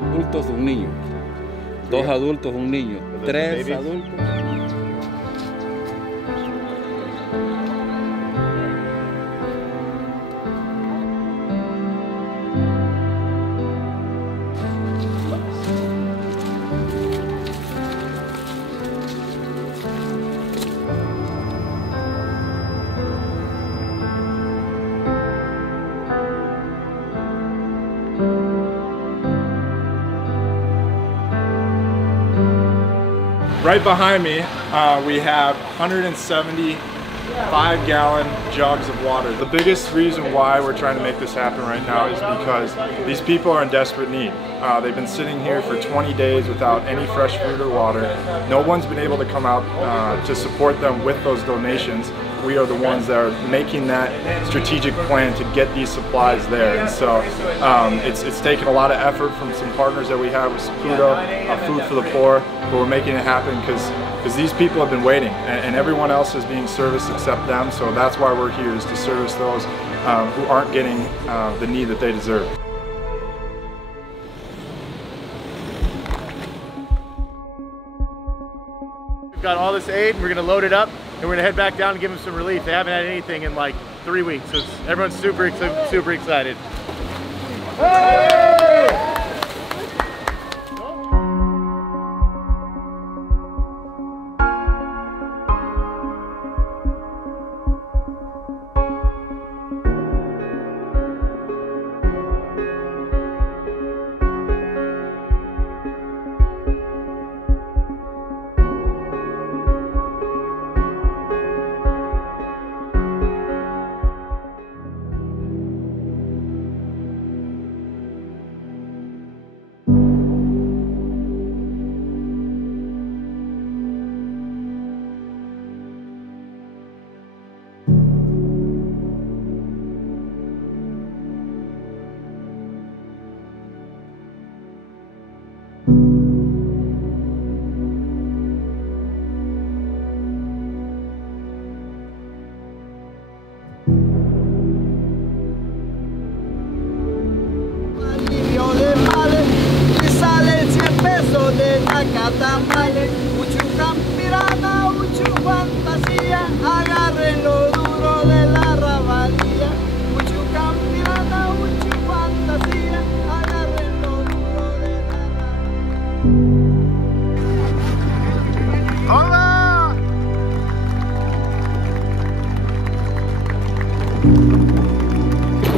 adultos, un niño. 2 adultos, un niño. 3 adultos. Right behind me, we have 175-gallon jugs of water. The biggest reason why we're trying to make this happen right now is because these people are in desperate need. They've been sitting here for 20 days without any fresh food or water. No one's been able to come out to support them with those donations. We are the ones that are making that strategic plan to get these supplies there. And so it's taken a lot of effort from some partners that we have with Saputo, Food for the Poor, but we're making it happen because these people have been waiting and everyone else is being serviced except them. So that's why we're here, is to service those who aren't getting the need that they deserve. We've got all this aid, and we're gonna load it up, and we're gonna head back down and give them some relief. They haven't had anything in like 3 weeks, so everyone's super excited. Hey!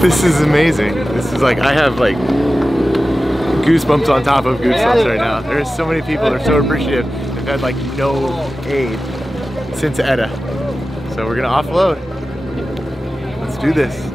This is amazing. This is like, I have like goosebumps on top of goosebumps right now. There's so many people, they're so appreciative. They've had like no aid since Etta. So we're gonna offload. Let's do this.